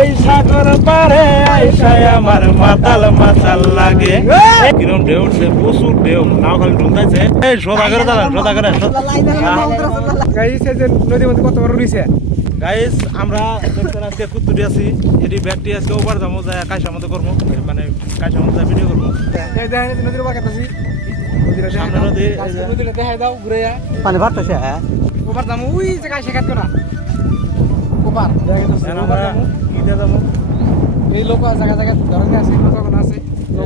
এই সাগর পারে আইসায় আমার মাতাল মাতাল লাগে। কিরম ঢেউ উঠছে, প্রচুর ঢেউ, নাও খালি ঢুলতেছে। এই সোজা করে দাঁড়ান, সোজা করে। গাইস এই যে নদীর মধ্যে কত বড় রইছে। গাইস আমরা দেখছেন আজকে কুত্তুটি আছি, এটি ব্যাগটি আজকে ওভার যাবো, যায় কাইসার মধ্যে করবো, মানে কাইসার মধ্যে ভিডিও করবো। এই দেখেন নদীর উপর কাটাছি। সামনে নদী, নদীটা দেখাই দাও ঘুরে পানি ভাবতেছে। হ্যাঁ ওপার যাবো, ওই যে কাইসে কাট করা ওপার আমরা ইটা যাবো, এই লোক জায়গা জায়গা ধরনে আছে, লোক আছে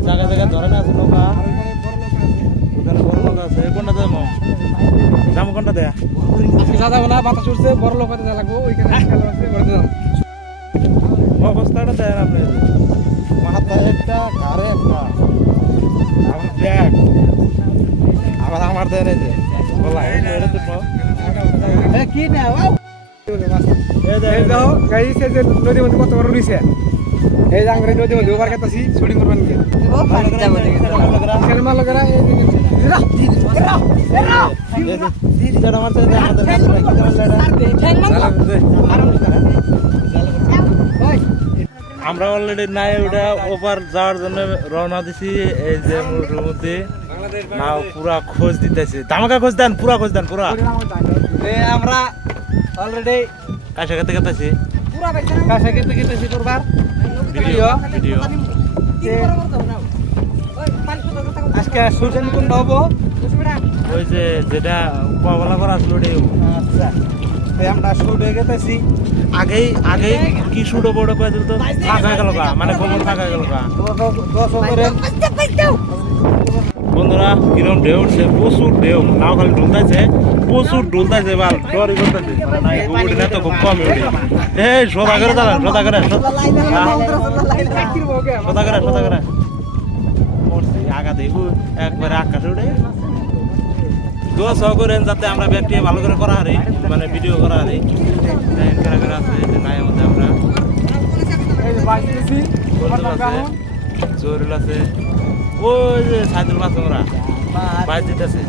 জায়গা জায়গা ধরে না আছে নৌকা, আর ওখানে বড় লোক আছে। ওখানে বড় নৌকা আছে। কোনটা যাবো, যাবো কোনটা দেয়া? আজকে যা যাবো না, বাতাস উঠছে, বড় লোক যা লাগবো ওইখানে খেলা আছে, ঘুরতে যাবো। অবস্থাটা দেন আপনি, মাথায় একটা ঘাড়ে একটা আমার ব্যাগ আবার আমার দেয় না যে বলা এটা তো কি না এই দাও গাইস এই যে নদীর মধ্যে কত বড় রইছে। এই যে আমরা নদীর মধ্যে ওভার কাটাছি, শুটিং করবেন কি সিনেমা লগরা এই আমরা অলরেডি নাই ওটা ওপার যাওয়ার জন্য রওনা দিছি। এই যে মুরুর মধ্যে নাও পুরা খোঁজ দিতেছে, ধামাকা খোঁজ দেন, পুরা খোঁজ দেন, পুরা। আমরা অলরেডি কাছে কাছে কাছে পুরা বাইছে কাছে কেটে কেটেছি করবার ভিডিও ভিডিও আজকে শুটিং কোন হবো। ওই যে যেটা পাওয়ালা করা আসলো ওটাই। আচ্ছা আমরা শুট হয়ে গেতেছি। আগেই আগেই কি শুটো বড় করে দিল তো ফাঁক হয়ে গেল, মানে কোমর ফাঁক হয়ে গেল। বন্ধুরা কিরম ঢেউ উঠছে, প্রচুর ঢেউ, নাও খালি ঢুলতেছে, প্রচুর ঢুলতেছে, বাল ডরি করতেছে, উঠে না তো খুব কম উঠে। এই সোজা করে দাঁড়ান, সোজা করে, সোজা করে, সোজা করে আগা দেখু একবারে আকাশে উঠে। দোয়া সহ করেন যাতে আমরা ব্যাগটি ভালো করে করা হারি, মানে ভিডিও করা হারি। আছে নাই মধ্যে আমরা জরুল আছে, ওই যে সাইদুল মাছ ওরা বাইর দিতেছে,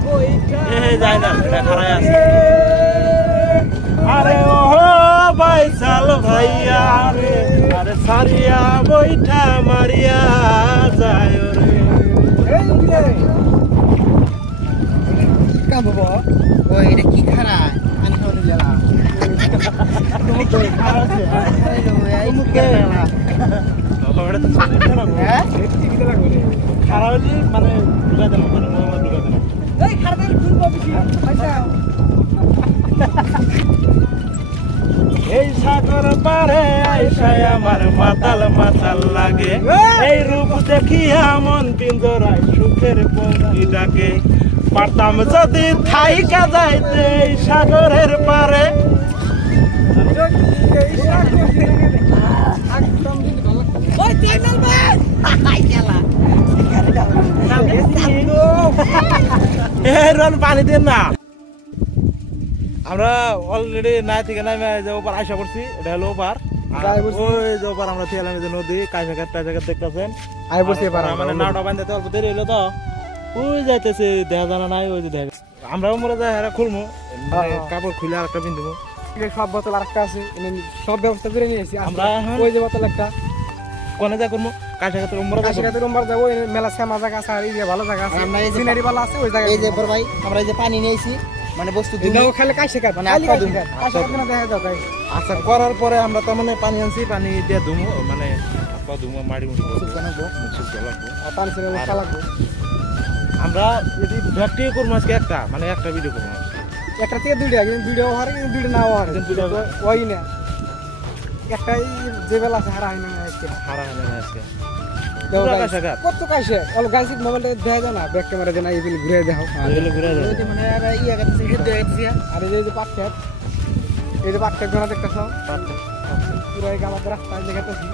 যাই না এটা খারাই আছে। আরে ও ভাই চাল ভাইয়া রে, আরে সারিয়া বইটা মারিয়া যায় রে। ওই এটা কি খারাপ আমি খাওয়াতে গেলাম খারাপ হলে মানে ঢুকা দেন, ঢুকা দেন। এই সাগর পারে আইসায় আমার মাতাল মাতাল লাগে। এই রূপ দেখিয়া মন পিঞ্জরায় সুখের পঙ্ক্তি ডাকে। পারতাম যদি থাইকা যাইতে এই সাগরের পারে। পানি দেন না। আমরা অলরেডি নাই থেকে নামে যে ওপার আশা করছি, এটা হলো ওপার। ওই যে ওপার আমরা ছিলাম যে নদী, কাইফাঘাট টাইফাঘাট দেখতেছেন। মানে নাওটা বাঁধতে অল্প দেরি হলো তো, ওই যাইতেছে দেখা জানা নাই, ওই যে দেখা আমরাও মরে যাই হেরা খুলবো, কাপড় খুলে আর একটা পিন্ধবো। সব বোতল আরেকটা আছে, সব ব্যবস্থা করে নিয়েছি আমরা। আমরা ওই যে বোতল একটা কোনে যা করবো, কাইফাঘাটের উমরা কাশিঘাটের উম্বার যাবো, মেলা শ্যামা জায়গা আছে, আর এই যে ভালো জায়গা আছে, আমরা এই যে সিনারি ভালো আছে ওই জায়গায়। এই যে বড় ভাই আমরা এই যে পানি নিয়েছি, মানে বস্তু খালি কাশিঘাট মানে খালি আপা কাশিঘাট, কাশিঘাট না দেখা যাও guys। আচ্ছা করার পরে আমরা তো মানে পানি আনছি, পানি দিয়ে ধুমো, মানে ধুমো মাড়ি মুড়ি জানাবো লাগবো। আর পানি ছেড়ে উঠা লাগবে। আমরা যদি ব্যাগটি করবো আজকে একটা, মানে একটা ভিডিও করবো একটা থেকে দুইটা, কিন্তু দুইটা হওয়ার কিন্তু দুইটা না হওয়ার কিন্তু দুইটা ওই না একটাই যে বেলা আছে হারা হয় না আজকে। হারা হয় না আজকে। দেখো পুরা guys, কাশিঘাট। কত কাশে অল গাইস মোবাইলটা দেখা যায় না, ব্যাক ক্যামেরা দেনা এইগুলো ঘুরে দেখো। এগুলো ঘুরে যায়। মানে ইয়া করতেছি যুদ্ধ করতেছি। আর এই যে পাটক্ষেত, এই যে পাটক্ষেত ঘোরা দেখতেছো, পুরো এই আমাদের রাস্তায় দেখাতেছি।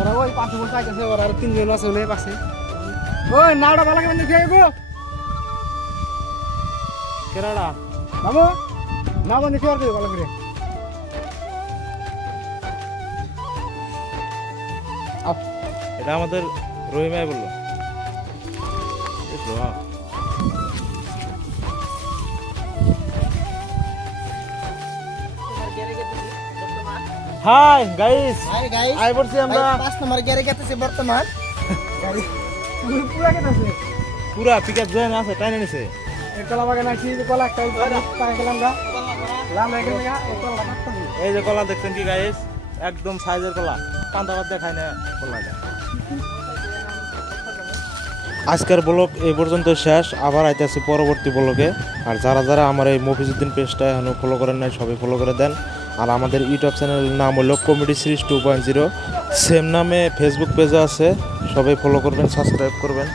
ওরা ওই পাশে বসে আছে, ওরা আর তিনজন আছে ওই পাশে। ওই নাওটা ভালো করে দেখে আইবো কেরাড়া বাবু, নাও দেখে আর ভালো করে। এটা আমাদের রহিমাই বললো। Hi guys hi guys I পড়ছি আমরা 5 নম্বর গিয়ারে গেতেছে বর্তমান পুরা কেটে আছে পুরা পিকআপ জয়েন আছে টাইনে নিছে এই কলা বাগান আছি যে কলা একটা পাই গেলাম গা লাল হয়ে গেল গা এই কলা কাটতাছি এই যে কলা দেখছেন কি গাইস একদম সাইজের কলা পান্তাবাদ দেখায় না কলাটা আজকের ব্লগ এই পর্যন্ত শেষ আবার আইতেছি পরবর্তী ব্লগে আর যারা যারা আমার এই মফিজউদ্দিন পেজটা এখনো ফলো করেন নাই সবাই ফলো করে দেন আর আমাদের ইউটিউব চ্যানেলের নাম হলো কমেডি সিরিজ 2.0 সেম নামে ফেসবুক পেজও আছে সবাই ফলো করবেন সাবস্ক্রাইব করবেন